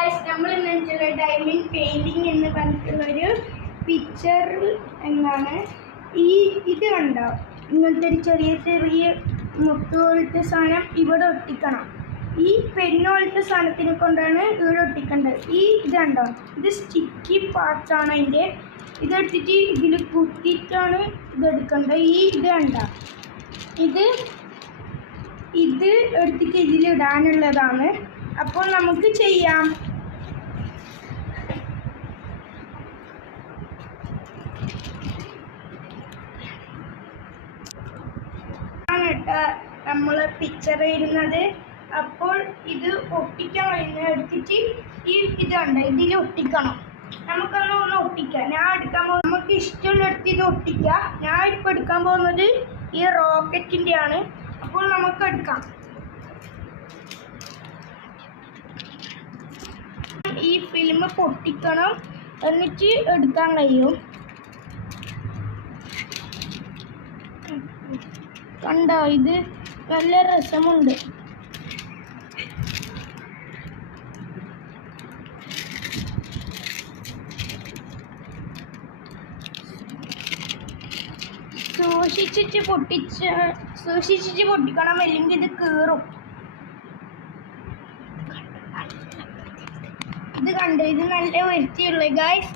Guys, നമ്മൾ ഇന്ന് diamond painting എന്ന് പറഞ്ഞിട്ടുള്ളൊരു പിക്ചർ എന്താണ് ഇത് കണ്ടോ? ഇങ്ങനത്തെ ഒരു ചെറിയ ചെറിയ മുത്ത് പോലത്തെ സാധനം ഇവിടെ ഒട്ടിക്കണം. ഈ പെണ്ണുപോലത്തെ സാധനത്തിനെ കൊണ്ടാണ് ഇവിടെ ഒട്ടിക്കേണ്ടത്. ഇത് കണ്ടോ? ഇത് സ്റ്റിക്കി പാർട്സ് ആണ്. അതിൻ്റെ ഇതെടുത്തിട്ട് ഇതിൽ കുത്തിയിട്ടാണ് ഇതെടുക്കേണ്ടത്. ഇത് കണ്ടോ? ഇത് എടുത്തിട്ട് ഇതിലിടാനുള്ളതാണ്. അപ്പോൾ നമുക്ക് ചെയ്യാം. നമ്മൾ പിക്ചർ ഇടുന്നത്. അപ്പോൾ ഇത് ഒട്ടിക്കാൻ കഴിയുന്ന എടുത്തിട്ട് ഇതുണ്ട്, ഇതിൽ ഒട്ടിക്കണം. നമുക്കൊന്ന് ഒട്ടിക്കാം. ഞാൻ എടുക്കാൻ പോകുന്നത് നമുക്ക് ഇഷ്ടമുള്ളിടത്ത് ഇത് ഒട്ടിക്കാം. ഞാൻ ഇപ്പോൾ എടുക്കാൻ പോകുന്നത് ഈ റോക്കറ്റിൻ്റെ ആണ്. അപ്പോൾ നമുക്ക് എടുക്കാം. ഈ ഫിലിം പൊട്ടിക്കണം, എന്നിട്ട് എടുക്കാൻ കഴിയും. കണ്ടോ? ഇത് നല്ല രസമുണ്ട്. സൂക്ഷിച്ചിട്ട് പൊട്ടിക്കണം, അല്ലെങ്കിൽ ഇത് കീറും. ഇത് കണ്ടോ? ഇത് നല്ല വൃത്തിയുള്ള ഗായ്സ്.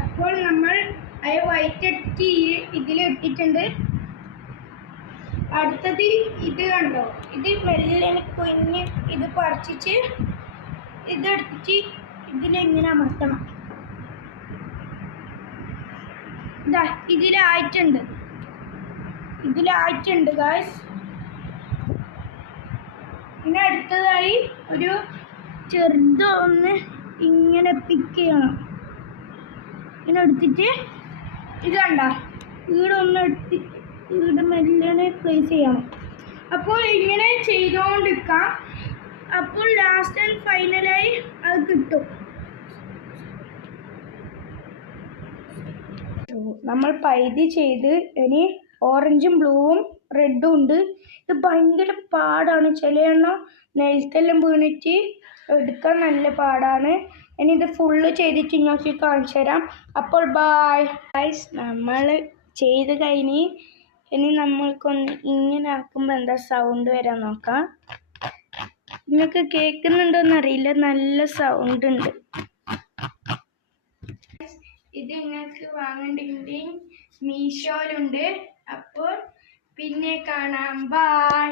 അപ്പോൾ നമ്മൾ വൈറ്റ് എടുത്ത് ഇതിലിട്ടിട്ടുണ്ട്. അടുത്തത് ഇത് കണ്ടോ? ഇത് മെല്ലെ കുഞ്ഞ് ഇത് പറിച്ചിട്ട് ഇതെടുത്തിട്ട് ഇതിലെങ്ങനെ അമർത്തണം. ഇതാ ഇതിലായിട്ടുണ്ട് ഗായ്സ്. പിന്നെ അടുത്തതായി ഒരു ചെറുതൊന്ന് ഇങ്ങനെ പിക്ക് ചെയ്യണം. ഇങ്ങനെ എടുത്തിട്ട് ഇത് കണ്ട വീടൊന്ന് എടുത്തിട്ട് വീട് മെല്ലെ പ്ലേസ് ചെയ്യണം. അപ്പോൾ ഇങ്ങനെ ചെയ്തുകൊണ്ടിരിക്കാം. അപ്പോൾ ലാസ്റ്റ് ആൻഡ് ഫൈനലായി അത് കിട്ടും. നമ്മൾ പൈതി ചെയ്ത് ഇനി ഓറഞ്ചും ബ്ലൂവും റെഡും ഉണ്ട്. ഇത് ഭയങ്കര പാടാണ്. ചില എണ്ണം നെൽത്തെല്ലാം വീണിട്ട് എടുക്കാൻ നല്ല പാടാണ്. ഇനി ഇത് ഫുള്ള് ചെയ്തിട്ട് ഞാൻ കാണിച്ചു തരാം. അപ്പോൾ ബൈ ഗൈസ്. നമ്മൾ ചെയ്ത് കഴിഞ്ഞ് ഇനി നമ്മൾക്കൊന്ന് ഇങ്ങനെ ആക്കുമ്പോൾ എന്താ സൗണ്ട് വരാൻ നോക്കാം. നിങ്ങൾക്ക് കേൾക്കുന്നുണ്ടോയെന്നറിയില്ല, നല്ല സൗണ്ട് ഉണ്ട്. ഇത് നിങ്ങൾക്ക് വാങ്ങണ്ടെങ്കിൽ മീഷോയിലുണ്ട്. അപ്പോൾ പിന്നെ കാണാം. ബൈ.